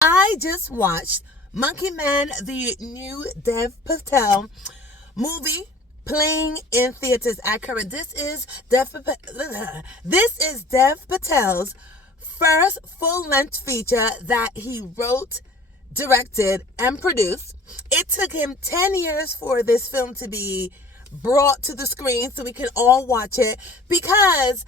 I just watched Monkey Man, the new Dev Patel movie playing in theaters at current. This is Dev Patel's first full-length feature that he wrote, directed, and produced. It took him 10 years for this film to be brought to the screen so we can all watch it, because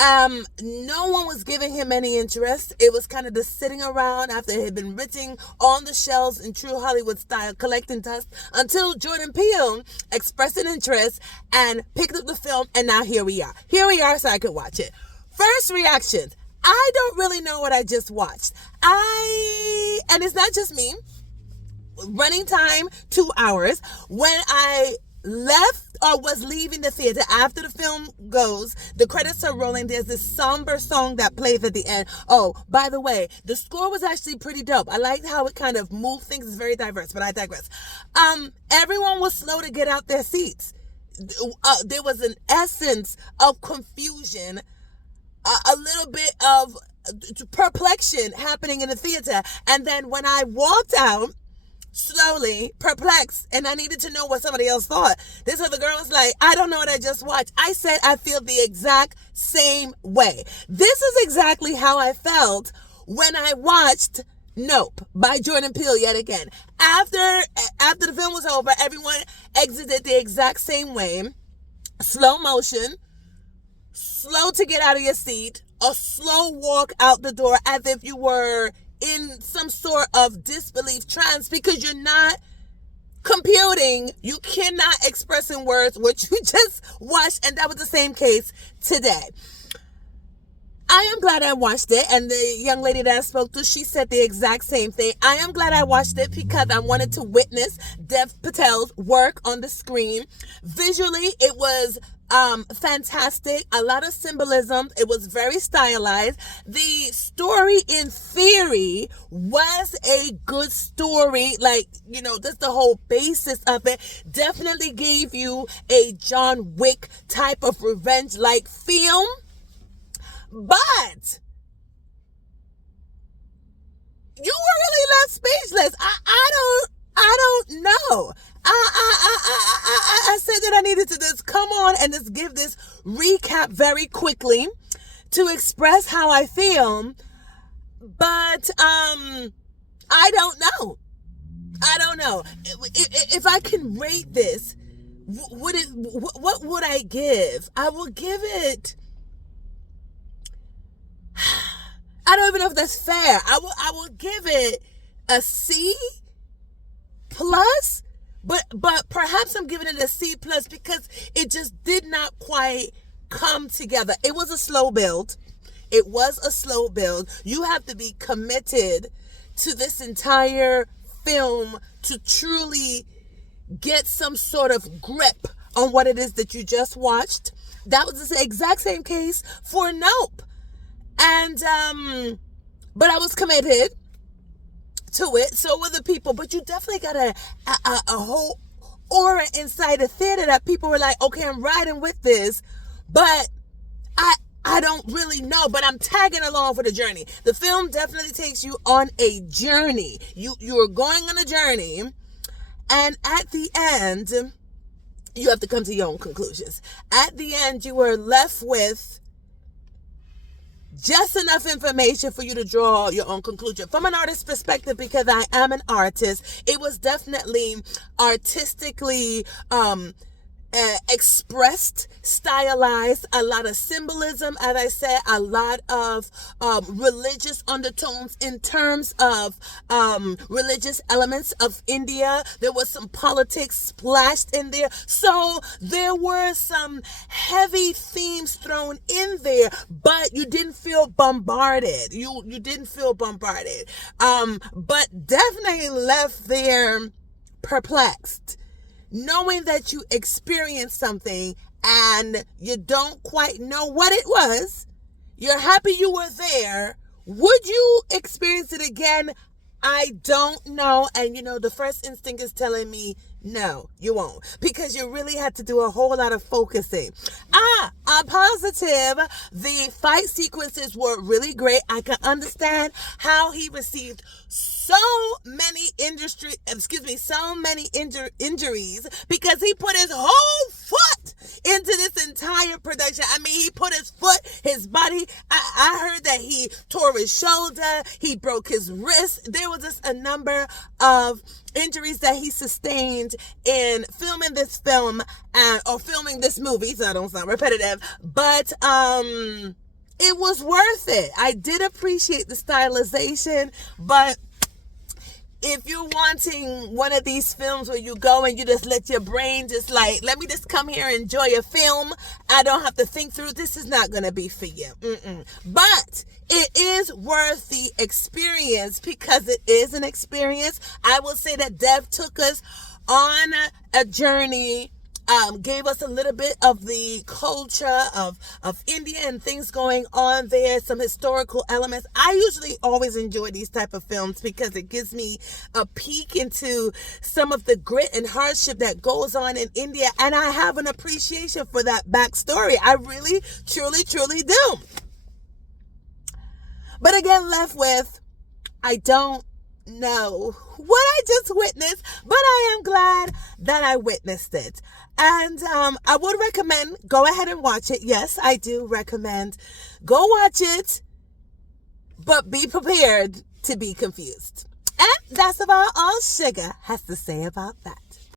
no one was giving him any interest. It was kind of just sitting around after it had been written on the shelves in true Hollywood style, collecting dust, until Jordan Peele expressed an interest and picked up the film, and now here we are. Here we are so I could watch it. First reactions. I don't really know what I just watched. And it's not just me. Running time, 2 hours. When I left or was leaving the theater after the film goes, the credits are rolling, there's this somber song that plays at the end. Oh, by the way, the score was actually pretty dope. I liked how it kind of moved things. It's very diverse, but I digress. Everyone was slow to get out their seats. There was an essence of confusion, a little bit of perplexion happening in the theater. And then when I walked out, slowly, perplexed, and I needed to know what somebody else thought. This other girl was like, I don't know what I just watched. I said I feel the exact same way. This is exactly how I felt when I watched Nope by Jordan Peele yet again. After the film was over, everyone exited the exact same way. Slow motion, slow to get out of your seat, a slow walk out the door as if you were in some sort of disbelief trance, because you're not computing, you cannot express in words what you just watched. And that was the same case today. I am glad I watched it, and the young lady that I spoke to, she said the exact same thing. I am glad I watched it because I wanted to witness Dev Patel's work on the screen. Visually, it was fantastic. A lot of symbolism. It was very stylized. The story, in theory, was a good story. Like, just the whole basis of it definitely gave you a John Wick type of revenge-like film. But you were really left speechless. I don't know. I said that I needed to just come on and just give this recap very quickly to express how I feel. But I don't know. If I can rate this, what would I give? I will give it, I don't even know if that's fair. I will give it a C plus, but perhaps I'm giving it a C plus because it just did not quite come together. It was a slow build. You have to be committed to this entire film to truly get some sort of grip on what it is that you just watched. That was the exact same case for Nope. And, but I was committed to it. So were the people. But you definitely got a whole aura inside the theater that people were like, okay, I'm riding with this, but I don't really know, but I'm tagging along for the journey. The film definitely takes you on a journey. You're going on a journey, and at the end, you have to come to your own conclusions. At the end, you were left with just enough information for you to draw your own conclusion. From an artist's perspective, because I am an artist, it was definitely artistically expressed, stylized, a lot of symbolism, as I said, a lot of religious undertones in terms of religious elements of India. There was some politics splashed in there. So there were some heavy themes thrown in there, but you didn't feel bombarded. You didn't feel bombarded. But definitely left there perplexed, knowing that you experienced something and you don't quite know what it was. You're happy you were there. Would you experience it again? I don't know. And the first instinct is telling me No, you won't, because you really had to do a whole lot of focusing. I'm positive the fight sequences were really great. I can understand how he received so many injuries because he put his whole foot into this entire production. I mean, he put his foot, his body. I heard that he tore his shoulder, he broke his wrist. There was just a number of injuries that he sustained in filming this film or filming this movie, so I don't sound repetitive, but it was worth it. I did appreciate the stylization, but if you're wanting one of these films where you go and you just let your brain just like, let me just come here and enjoy a film, I don't have to think through, this is not going to be for you. But it is worth the experience because it is an experience. I will say that Dev took us on a journey, gave us a little bit of the culture of India and things going on there, some historical elements. I usually always enjoy these type of films because it gives me a peek into some of the grit and hardship that goes on in India, and I have an appreciation for that backstory. I really, truly, truly do. But again, left with, I don't know what I just witnessed, but I am glad that I witnessed it. And I would recommend, go ahead and watch it. Yes, I do recommend. Go watch it, but be prepared to be confused. And that's about all Shuga has to say about that.